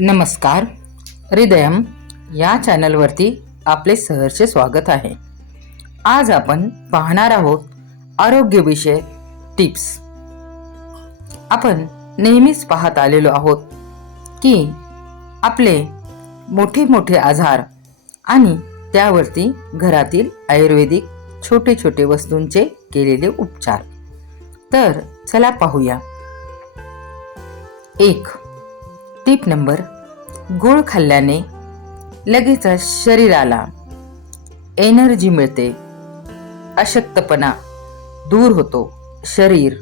नमस्कार. हृदयम या चॅनलवरती आपले सहर्ष स्वागत आहे. आज आपण पाहणार आहोत आरोग्यविषयक टिप्स. आपण नेहमीच पाहत आलेलो आहोत की आपले मोठे मोठे आजार आणि त्यावरती घरातील आयुर्वेदिक छोटे छोटे वस्तूंचे केलेले उपचार. तर चला पाहूया. 1. टिप नंबर: गूळ खाल्ल्याने लगेच शरीराला एनर्जी मिळते, अशक्तपणा दूर होतो, शरीर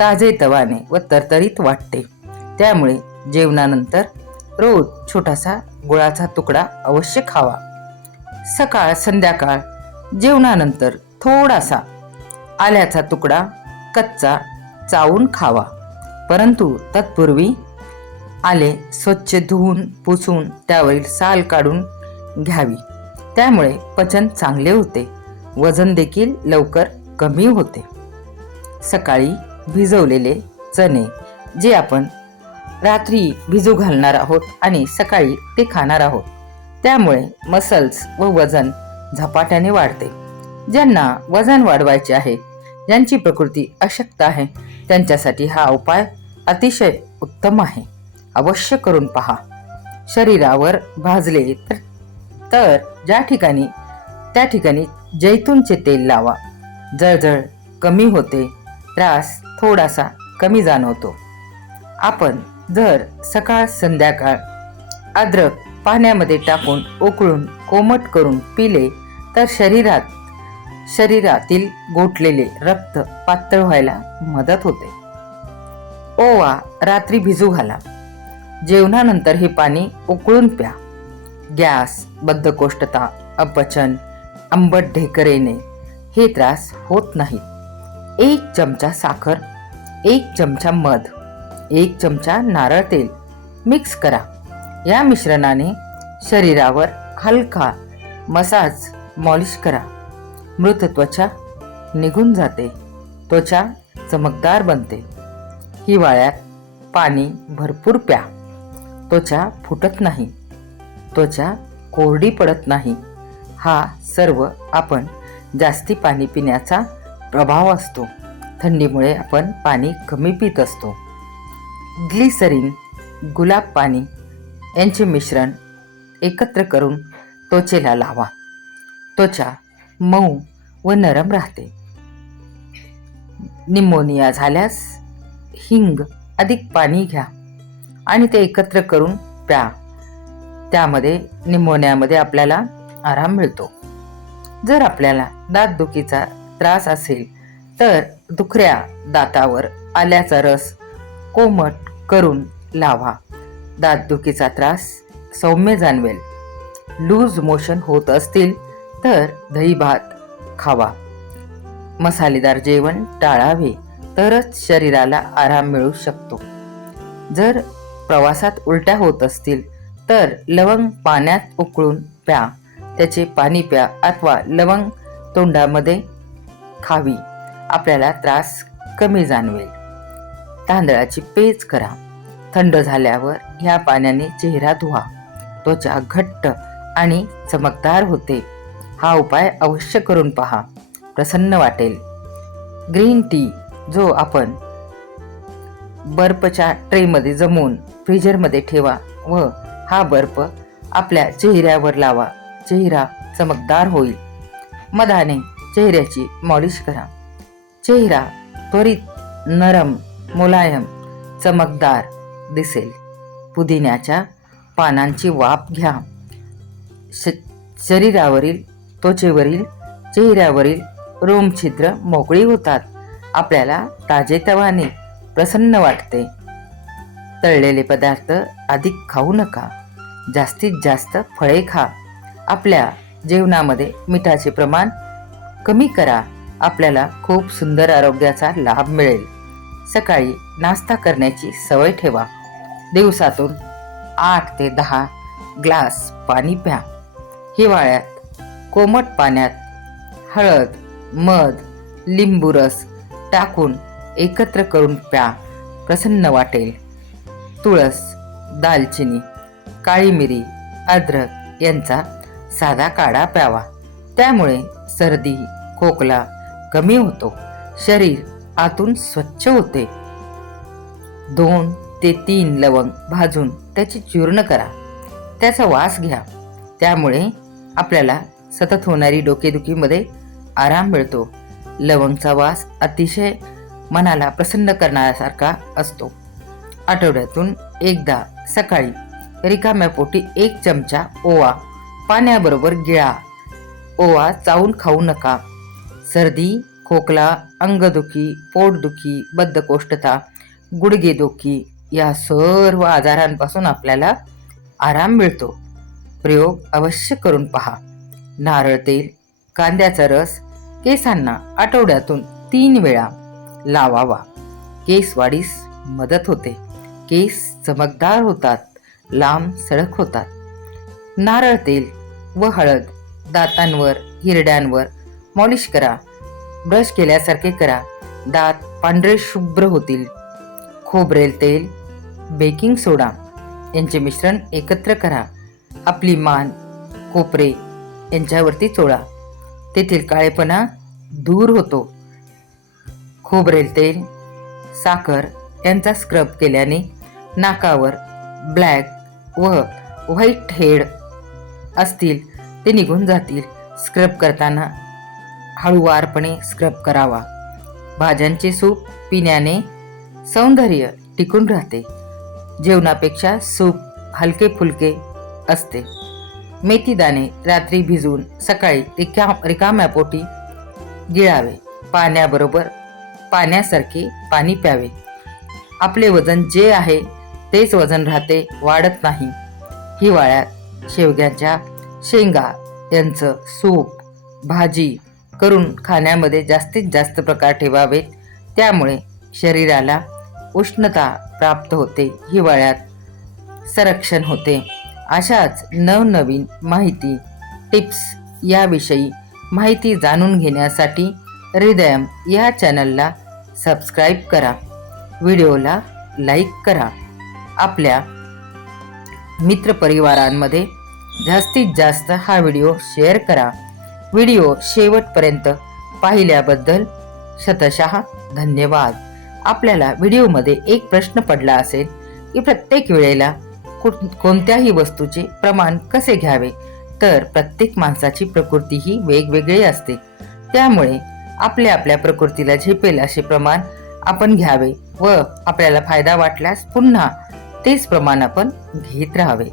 ताजेतवाने व तरतरीत वाटते. त्यामुळे जेवणानंतर रोज छोटासा गुळाचा तुकडा अवश्य खावा. सकाळ संध्याकाळ जेवणानंतर थोडासा आल्याचा तुकडा कच्चा चावून खावा. परंतु तत्पूर्वी आले स्वच्छ धुवून पुसून त्यावरील साल काढून घ्यावी. त्यामुळे पचन चांगले होते, वजन देखील लवकर कमी होते. सकाळी भिजवलेले चणे जे आपण रात्री भिजू घालणार आहोत आणि सकाळी ते खाणार आहोत, त्यामुळे मसल्स व वजन झपाट्याने वाढते. ज्यांना वजन वाढवायचे आहे, ज्यांची प्रकृती अशक्त आहे, त्यांच्यासाठी हा उपाय अतिशय उत्तम आहे. अवश्य करून पहा. शरीरावर भाजले तर ज्या ठिकाणी त्या ठिकाणी जैतूनचे तेल लावा. जळजळ कमी होते, त्रास थोडासा कमी जाणवतो. आपण जर सकाळ संध्याकाळ अद्रक पाण्यामध्ये टाकून उकळून कोमट करून पिले तर शरीरातील गोठलेले रक्त पातळ व्हायला मदत होते. ओवा रात्री भिजू घाला. जेवणानंतर हे पाणी उकळून प्या. गॅस, बद्धकोष्ठता, अपचन, आंबट ढेकर येणे हे त्रास होत नाहीत. 1 चमचा साखर, 1 चमचा मध, 1 चमचा नारळ तेल मिक्स करा. या मिश्रणाने शरीरावर हलका मसाज मॉलिश करा. मृत त्वचा निघून जाते, त्वचा चमकदार बनते. हिवाळ्यात पाणी भरपूर प्या. त्वचा फुटत नाही, त्वचा कोरडी पडत नाही. हा सर्व आपण जास्ती पाणी पिण्याचा प्रभाव असतो. थंडीमुळे आपण पाणी कमी पित असतो. ग्लिसरीन, गुलाब पाणी यांचे मिश्रण एकत्र करून त्वचेला लावा. त्वचा मऊ व नरम राहते. निमोनिया झाल्यास हिंग अधिक पाणी घ्या आणि ते एकत्र करून प्या. त्यामध्ये निमोनियामध्ये आपल्याला आराम मिळतो. जर आपल्याला दातदुखीचा त्रास असेल तर दुखऱ्या दातावर आल्याचा रस कोमट करून लावा. दातदुखीचा त्रास सौम्य जाणवेल. लूज मोशन होत असतील तर दही भात खावा. मसालेदार जेवण टाळावे, तरच शरीराला आराम मिळू शकतो. जर प्रवासात उलट्या होत असतील तर लवंग पाण्यात उकळून प्या. त्याचे पाणी प्या अथवा लवंग तोंडामध्ये खावी. आपल्याला त्रास कमी जाणवेल. तांदळाची पेज करा. थंड झाल्यावर ह्या पाण्याने चेहरा धुवा. त्वचा घट्ट आणि चमकदार होते. हा उपाय अवश्य करून पहा, प्रसन्न वाटेल. ग्रीन टी जो आपण बर्फच्या ट्रेमध्ये जमवून फ्रीजरमध्ये ठेवा व हा बर्फ आपल्या चेहऱ्यावर लावा. चेहरा चमकदार होईल. मधाने चेहऱ्याची मॉलिश करा. चेहरा त्वरित नरम, मुलायम, चमकदार दिसेल. पुदिन्याच्या पानांची वाफ घ्या. शरीरावरील, त्वचेवरील, चेहऱ्यावरील रोमछिद्र मोकळी होतात. आपल्याला ताजेतवाने, प्रसन्न वाटते. तळलेले पदार्थ अधिक खाऊ नका. जास्तीत जास्त फळे खा. आपल्या जेवणामध्ये मिठाचे प्रमाण कमी करा. आपल्याला खूप सुंदर आरोग्याचा लाभ मिळेल. सकाळी नाश्ता करण्याची सवय ठेवा. दिवसातून 8 ते 10 ग्लास पाणी प्या. हिवाळ्यात कोमट पाण्यात हळद, मध, लिंबू रस टाकून एकत्र करून प्या. प्रसन्न वाटेल. तुळस, दालचिनी काळी मिरी, अद्रक यांचा साधा काढा प्यावा. त्यामुळे सर्दी, खोकला कमी होतो. शरीर आतून स्वच्छ होते. 2 ते 3 लवंग भाजून त्याची चूर्ण करा. त्याचा वास घ्या. त्यामुळे आपल्याला सतत होणारी डोकेदुखीमध्ये आराम मिळतो. लवंगचा वास अतिशय मनाला प्रसन्न करण्यासारखा असतो. आठवड्यातून एकदा सकाळी रिकाम्या पोटी 1 चमचा ओवा पाण्याबरोबर गिळा. ओवा चावून खाऊ नका. सर्दी, खोकला, अंगदुखी, पोटदुखी, बद्धकोष्ठता, गुडघेदुखी या सर्व आजारांपासून आपल्याला आराम मिळतो. प्रयोग अवश्य करून पहा. नारळ तेल, कांद्याचा रस केसांना आठवड्यातून 3 वेळा लावावा. केस वाढीस मदत होते. केस चमकदार होतात, लांब सडक होतात. नारळ तेल व हळद दातांवर, हिरड्यांवर मॉलिश करा. ब्रश केल्यासारखे करा. दात पांढरे शुभ्र होतील. खोबरेल तेल, बेकिंग सोडा यांचे मिश्रण एकत्र करा. आपली मान, कोपरे यांच्यावरती चोळा. तेथील काळेपणा दूर होतो. खोबरेल तेल, साखर यांचा स्क्रब केल्याने नाकावर ब्लॅक व व्हाईट हेड असतील ते निघून जातील. स्क्रब करताना हळूवारपणे स्क्रब करावा. भाज्यांचे सूप पिण्याने सौंदर्य टिकून राहते. जेवणापेक्षा सूप हलके फुलके असते. मेथी दाणे रात्री भिजवून सकाळी रिकाम्या पोटी गिळावे. पाण्यासारखे पाणी प्यावे. आपले वजन जे आहे तेच वजन राहते, वाढत नाही. हिवाळ्यात शेवग्याच्या शेंगा यांचं सूप, भाजी करून खाण्यामध्ये जास्तीत जास्त प्रकार ठेवावेत. त्यामुळे शरीराला उष्णता प्राप्त होते. हिवाळ्यात संरक्षण होते. अशाच नवनवीन माहिती, टिप्स याविषयी माहिती जाणून घेण्यासाठी हृदयम या चॅनलला सबस्क्राईब करा. व्हिडिओला लाईक करा. आपल्या मित्रपरिवारांमध्ये जास्तीत जास्त हा व्हिडिओ शेअर करा. व्हिडिओ शेवटपर्यंत पाहिल्याबद्दल शतशः धन्यवाद. आपल्याला व्हिडिओमध्ये एक प्रश्न पडला असेल की प्रत्येक वेळेला कोणत्याही वस्तूचे प्रमाण कसे घ्यावे, तर प्रत्येक माणसाची प्रकृती ही वेगवेगळी असते. त्यामुळे आपल्या प्रकृतीला झेपेल असे प्रमाण आपण घ्यावे व आपल्याला फायदा वाटल्यास पुन्हा तेच प्रमाण आपण घेत राहावे.